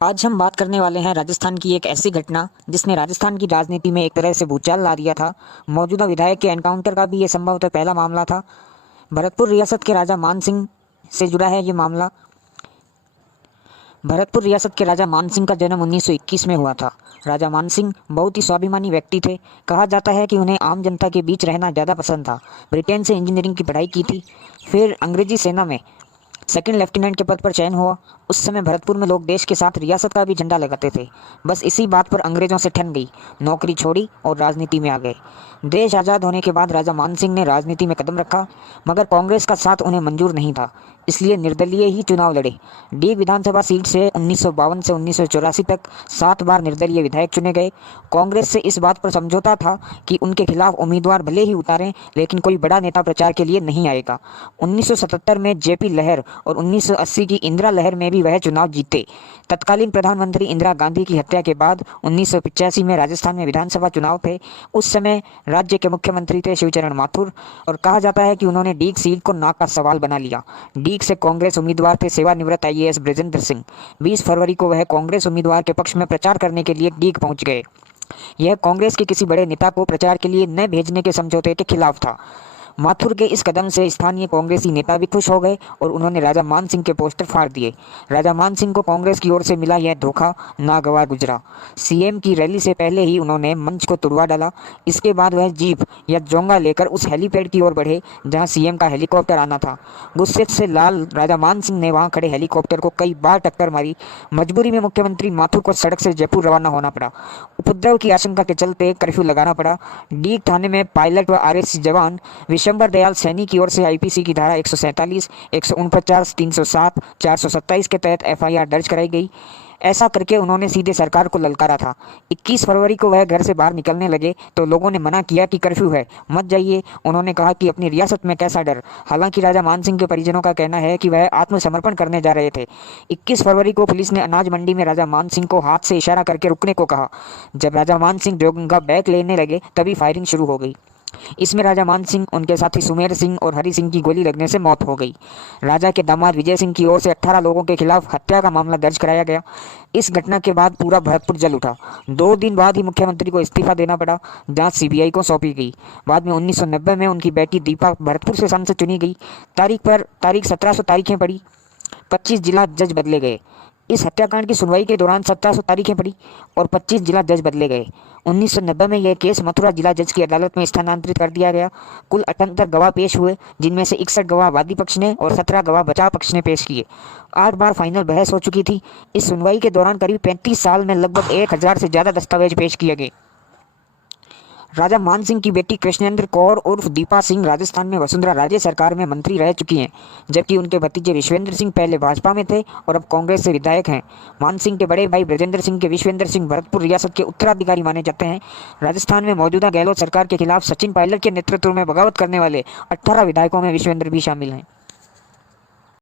आज हम बात करने वाले हैं राजस्थान की एक ऐसी घटना जिसने राजस्थान की राजनीति में एक तरह से भूचाल ला दिया था। मौजूदा विधायक के एनकाउंटर का भी ये संभवतः पहला मामला था। भरतपुर रियासत के राजा मान सिंह से जुड़ा है ये मामला। भरतपुर रियासत के राजा मान सिंह का जन्म 1921 में हुआ था। राजा मान सिंह बहुत ही स्वाभिमानी व्यक्ति थे। कहा जाता है कि उन्हें आम जनता के बीच रहना ज़्यादा पसंद था। ब्रिटेन से इंजीनियरिंग की पढ़ाई की थी, फिर अंग्रेजी सेना में सेकंड लेफ्टिनेंट के पद पर चयन हुआ। उस समय भरतपुर में लोग देश के साथ रियासत का भी झंडा लगाते थे। बस इसी बात पर अंग्रेजों से ठन गई, नौकरी छोड़ी और राजनीति में आ गए। देश आज़ाद होने के बाद राजा मान सिंह ने राजनीति में कदम रखा, मगर कांग्रेस का साथ उन्हें मंजूर नहीं था, इसलिए निर्दलीय ही चुनाव लड़े। डी विधानसभा सीट से 1952 से 1984 तक 7 बार निर्दलीय विधायक चुने गए। कांग्रेस से इस बात पर समझौता था कि उनके खिलाफ उम्मीदवार भले ही उतारें, लेकिन कोई बड़ा नेता प्रचार के लिए नहीं आएगा। 1977 में जेपी लहर और 1980 की इंदिरा लहर में भी वह चुनाव जीते। तत्कालीन प्रधानमंत्री इंदिरा गांधी की हत्या के बाद 1985 में राजस्थान में विधानसभा चुनाव थे। उस समय राज्य के मुख्यमंत्री थे शिवचरण माथुर, और कहा जाता है कि उन्होंने डीग सीट को नाक का सवाल बना लिया। डीग से कांग्रेस उम्मीदवार थे सेवानिवृत्त आईएएस ब्रजेंद्र सिंह। 20 फरवरी को वह कांग्रेस उम्मीदवार के पक्ष में प्रचार करने के लिए डीग पहुंच गए। यह कांग्रेस के किसी बड़े नेता को प्रचार के लिए न भेजने के समझौते के खिलाफ था। माथुर के इस कदम से स्थानीय कांग्रेसी नेता भी खुश हो गए और उन्होंने राजा मान सिंह के पोस्टर फाड़ दिए। राजा मान सिंह को कांग्रेस की ओर से मिला यह धोखा नागवार गुजरा। सीएम की रैली से पहले ही उन्होंने मंच को तोड़वा डाला। इसके बाद वह जीप या जोंगा लेकर उस हेलीपैड की ओर बढ़े जहां सीएम का हेलीकॉप्टर आना था। गुस्से से लाल राजा मान सिंह ने वहां खड़े हेलीकॉप्टर को कई बार टक्कर मारी। मजबूरी में मुख्यमंत्री माथुर को सड़क से जयपुर रवाना होना पड़ा। उपद्रव की आशंका के चलते कर्फ्यू लगाना पड़ा। डीग थाने में पायलट व आरएसी जवान विशंबर दयाल सैनी की ओर से आईपीसी की धारा 147, 149, 307, 427 के तहत एफआईआर दर्ज कराई गई। ऐसा करके उन्होंने सीधे सरकार को ललकारा था। 21 फरवरी को वह घर से बाहर निकलने लगे तो लोगों ने मना किया कि कर्फ्यू है, मत जाइए। उन्होंने कहा कि अपनी रियासत में कैसा डर। हालांकि राजा मान सिंह के परिजनों का कहना है कि वह आत्मसमर्पण करने जा रहे थे। 21 फरवरी को पुलिस ने अनाज मंडी में राजा मान सिंह को हाथ से इशारा करके रुकने को कहा। जब राजा मान सिंह जोगंगा बैग लेने लगे तभी फायरिंग शुरू हो गई। इसमें राजा मान सिंह, उनके साथी सुमेर सिंह और हरि सिंह की गोली लगने से मौत हो गई। राजा के दामाद विजय सिंह की ओर से 18 लोगों के खिलाफ हत्या का मामला दर्ज कराया गया। इस घटना के बाद पूरा भरतपुर जल उठा। 2 दिन बाद ही मुख्यमंत्री को इस्तीफा देना पड़ा। जांच सीबीआई को सौंपी गई। बाद में 1990 में उनकी बेटी दीपा भरतपुर से सांसद चुनी गई। तारीख 1700 तारीखें पड़ी। 25 जिला जज बदले गए। इस हत्याकांड की सुनवाई के दौरान 1700 तारीखें पड़ी और 25 जिला जज बदले गए। 1990 में यह केस मथुरा जिला जज की अदालत में स्थानांतरित कर दिया गया। कुल 78 गवाह पेश हुए, जिनमें से 61 गवाह वादी पक्ष ने और 17 गवाह बचाव पक्ष ने पेश किए। 8 बार फाइनल बहस हो चुकी थी। इस सुनवाई के दौरान करीब 35 साल में लगभग 1000 से ज़्यादा दस्तावेज पेश किए गए। राजा मान सिंह की बेटी कृष्णेंद्र कौर उर्फ दीपा सिंह राजस्थान में वसुंधरा राजे सरकार में मंत्री रह चुकी हैं, जबकि उनके भतीजे विश्वेंद्र सिंह पहले भाजपा में थे और अब कांग्रेस से विधायक हैं। मान सिंह के बड़े भाई ब्रजेंद्र सिंह के विश्वेंद्र सिंह भरतपुर रियासत के उत्तराधिकारी माने जाते हैं। राजस्थान में मौजूदा गहलोत सरकार के खिलाफ सचिन पायलट के नेतृत्व में बगावत करने वाले 18 विधायकों में विश्वेंद्र भी शामिल हैं।